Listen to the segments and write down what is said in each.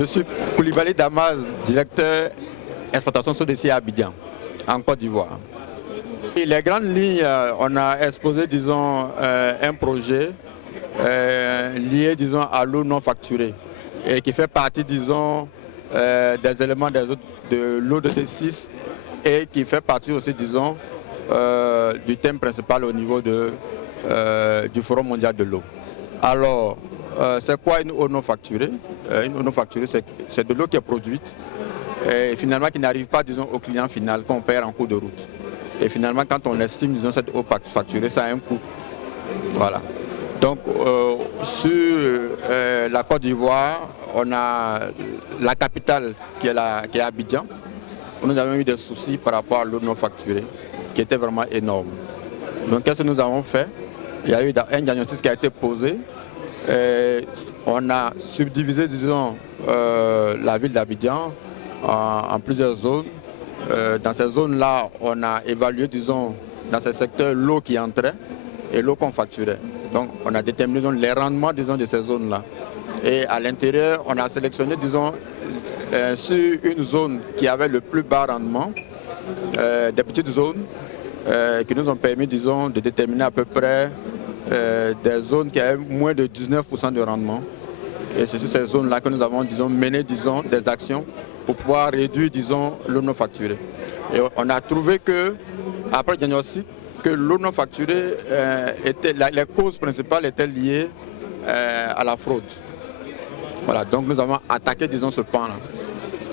Je suis Koulibaly Damas, directeur exploitation SODECI à Abidjan, en Côte d'Ivoire. Les grandes lignes, on a exposé, disons, un projet lié, disons, à l'eau non facturée et qui fait partie, disons, des éléments de l'eau de D6 et qui fait partie aussi, disons, du thème principal au niveau du Forum mondial de l'eau. Alors, c'est quoi une eau non facturée? Une eau non facturée, c'est de l'eau qui est produite et finalement qui n'arrive pas, disons, au client final, qu'on perd en cours de route. Et finalement, quand on estime, disons, cette eau facturée, ça a un coût. Voilà. Donc, sur la Côte d'Ivoire, on a la capitale qui est Abidjan. Nous avons eu des soucis par rapport à l'eau non facturée, qui était vraiment énorme. Donc, qu'est-ce que nous avons fait? Il y a eu un diagnostic qui a été posé. On a subdivisé, disons, la ville d'Abidjan en plusieurs zones. Dans ces zones-là, on a évalué, disons, dans ces secteurs, l'eau qui entrait et l'eau qu'on facturait. Donc, on a déterminé, disons, les rendements, disons, de ces zones-là. Et à l'intérieur, on a sélectionné, disons, sur une zone qui avait le plus bas rendement, des petites zones qui nous ont permis, disons, de déterminer à peu près des zones qui avaient moins de 19% de rendement. Et c'est sur ces zones-là que nous avons, disons, mené, disons, des actions pour pouvoir réduire, disons, l'eau non facturée. Et on a trouvé que, après le diagnostic, que l'eau non facturée, les causes principales étaient liées à la fraude. Voilà, donc nous avons attaqué, disons, ce pan-là,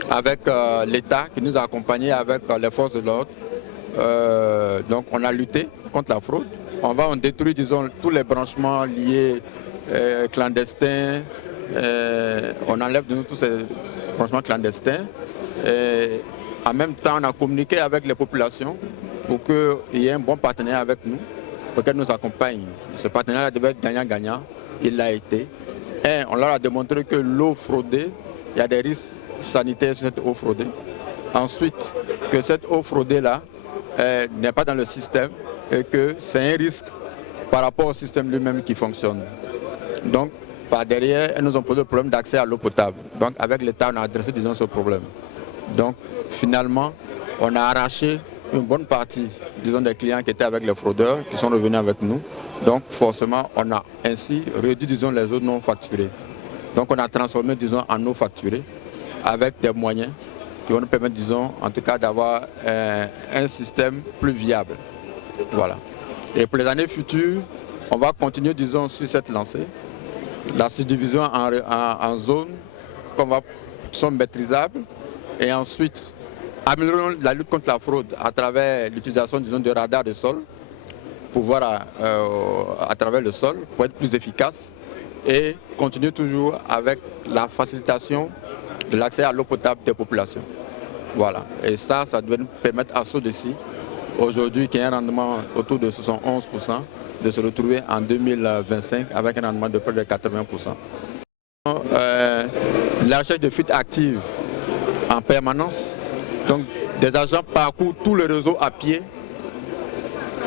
avec l'État qui nous a accompagnés, avec les forces de l'ordre. Donc on a lutté contre la fraude. On détruit, disons, tous les branchements liés clandestins. On enlève, disons, tous ces branchements clandestins. Et en même temps, on a communiqué avec les populations pour qu'il y ait un bon partenaire avec nous, pour qu'elle nous accompagne. Ce partenariat devait être gagnant-gagnant. Il l'a été. Et on leur a démontré que l'eau fraudée, il y a des risques sanitaires sur cette eau fraudée. Ensuite, que cette eau fraudée-là n'est pas dans le système et que c'est un risque par rapport au système lui-même qui fonctionne. Donc, par derrière, elles nous ont posé le problème d'accès à l'eau potable. Donc, avec l'État, on a adressé, disons, ce problème. Donc, finalement, on a arraché une bonne partie, disons, des clients qui étaient avec les fraudeurs, qui sont revenus avec nous. Donc, forcément, on a ainsi réduit, disons, les eaux non facturées. Donc, on a transformé, disons, en eau facturée avec des moyens qui vont nous permettre, disons, en tout cas, d'avoir un système plus viable. Voilà. Et pour les années futures, on va continuer, disons, sur cette lancée. La subdivision en zones qui sont maîtrisables. Et ensuite, améliorer la lutte contre la fraude à travers l'utilisation, disons, de radars de sol pour voir à travers le sol, pour être plus efficace. Et continuer toujours avec la facilitation de l'accès à l'eau potable des populations. Voilà. Et ça devait nous permettre à SODECI, aujourd'hui qui a un rendement autour de 71%, de se retrouver en 2025 avec un rendement de près de 80%. La recherche de fuites actives en permanence. Donc des agents parcourent tout le réseau à pied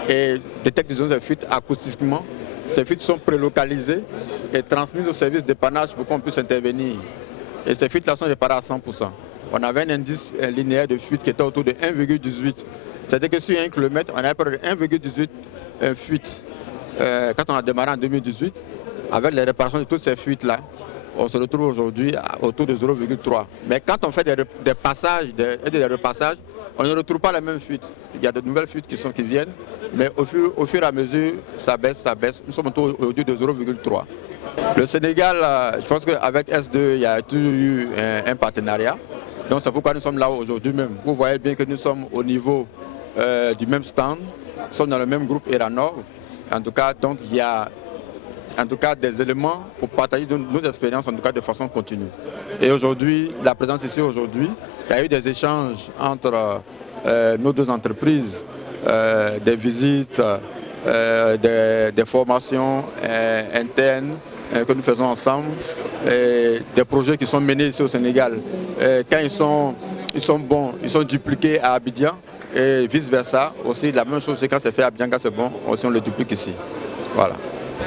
et détectent, disons, des fuites acoustiquement. Ces fuites sont prélocalisées et transmises au service dépannage pour qu'on puisse intervenir. Et ces fuites-là sont réparées à 100%. On avait un indice linéaire de fuite qui était autour de 1,18. C'est-à-dire que sur 1 km, on avait près de 1,18 fuites. Quand on a démarré en 2018, avec les réparations de toutes ces fuites-là, on se retrouve aujourd'hui autour de 0,3. Mais quand on fait des passages et des repassages, on ne retrouve pas les mêmes fuites. Il y a de nouvelles fuites qui viennent, mais au fur et à mesure, ça baisse. Nous sommes autour aujourd'hui de 0,3. Le Sénégal, je pense qu'avec S2, il y a toujours eu un partenariat. Donc c'est pourquoi nous sommes là aujourd'hui même. Vous voyez bien que nous sommes au niveau du même stand, nous sommes dans le même groupe Eranor. En tout cas, donc il y a des éléments pour partager nos expériences, en tout cas de façon continue. Et aujourd'hui, la présence ici aujourd'hui, il y a eu des échanges entre nos deux entreprises, des visites, des formations internes que nous faisons ensemble, et des projets qui sont menés ici au Sénégal. Quand ils sont bons, ils sont dupliqués à Abidjan et vice-versa. Aussi, la même chose, c'est quand c'est fait à Abidjan, quand c'est bon, aussi on le duplique ici. Voilà.